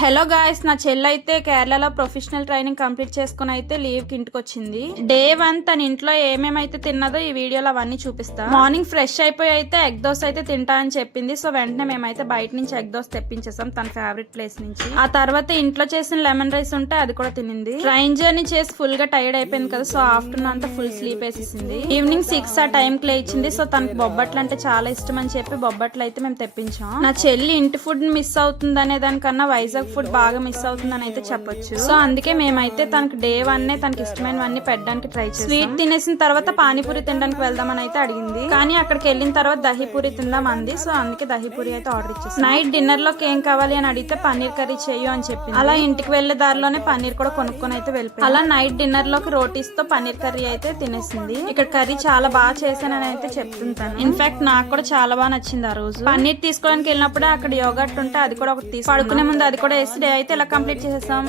Hello guys, నా చెల్లి అయితే కేరళలో ప్రొఫెషనల్ ట్రైనింగ్ కంప్లీట్ చేసుకుని అయితే లీవ్ కి ఇంటికి వచ్చింది. డే 1 తన ఇంట్లో ఏమేమైతే తిన్నదో ఈ వీడియోలో అవన్నీ చూపిస్తా. మార్నింగ్ ఫ్రెష్ అయిపోయి అయితే ఎగ్ దోశ అయితే తింటా అని చెప్పింది. సో వెంటనే మేమైతే బయట నుంచి ఎగ్ దోశ తెప్పించేసాం తన ఫేవరెట్ ప్లేస్ నుంచి. ఆ తర్వాత ఇంట్లో చేసిన లెమన్ రైస్ ఉంటే అది కూడా తినింది. ట్రైన్ జర్నీ చేసి ఫుల్ గా టైర్డ్ అయిపోయింది కదా, సో ఆఫ్టర్నూన్ అంతా ఫుల్ స్లీప్ వేసేసింది. ఈవినింగ్ 6 ఆ టైం కి లేచింది. సో తనకి బొబ్బట్లు అంటే చాలా ఇష్టం అని చెప్పి బొబ్బట్లు అయితే మేము తెప్పించాం. నా చెల్లి ఇంటి ఫుడ్ మిస్ అవుతుంది అనే దానికన్నా వైజాగ్ ఫుడ్ బాగా మిస్ అవుతుందని అయితే చెప్పొచ్చు. సో అందుకే మేమైతే తనకి డే 1 తనకి ఇష్టమైనవన్నీ పెట్టడానికి ట్రై చేసాం. స్వీట్ తినేసిన తర్వాత పానీపూరి తినడానికి వెళ్దామని అయితే అడిగింది. కానీ అక్కడికి వెళ్ళిన తర్వాత దహీపూరి తిందాం అంది. సో అందుకే దహీపూరి అయితే ఆర్డర్ ఇచ్చేసి నైట్ డిన్నర్ లోకి ఏం కావాలి అని అడిగితే పన్నీర్ కర్రీ చెయ్యు అని చెప్పింది. అలా ఇంటికి వెళ్లే దారిలోనే పన్నీర్ కూడా కొనుక్కొని అయితే వెళ్ళిపోయింది. అలా నైట్ డిన్నర్ లోకి రోటీస్ తో పన్నీర్ కర్రీ అయితే తినేసింది. ఇక్కడ కర్రీ చాలా బాగా చేశానని అయితే చెప్తుంటాను. ఇన్ఫాక్ట్ నాకు కూడా చాలా బాగా నచ్చింది ఆ రోజు. పన్నీర్ తీసుకోవడానికి వెళ్ళినప్పుడు అక్కడ యోగర్ట్ ఉంటే అది కూడా ఒకటి తీసుకు పడుకునే ముందు అది కూడా వేసి డే అయితే ఇలా కంప్లీట్ చేసేసాం.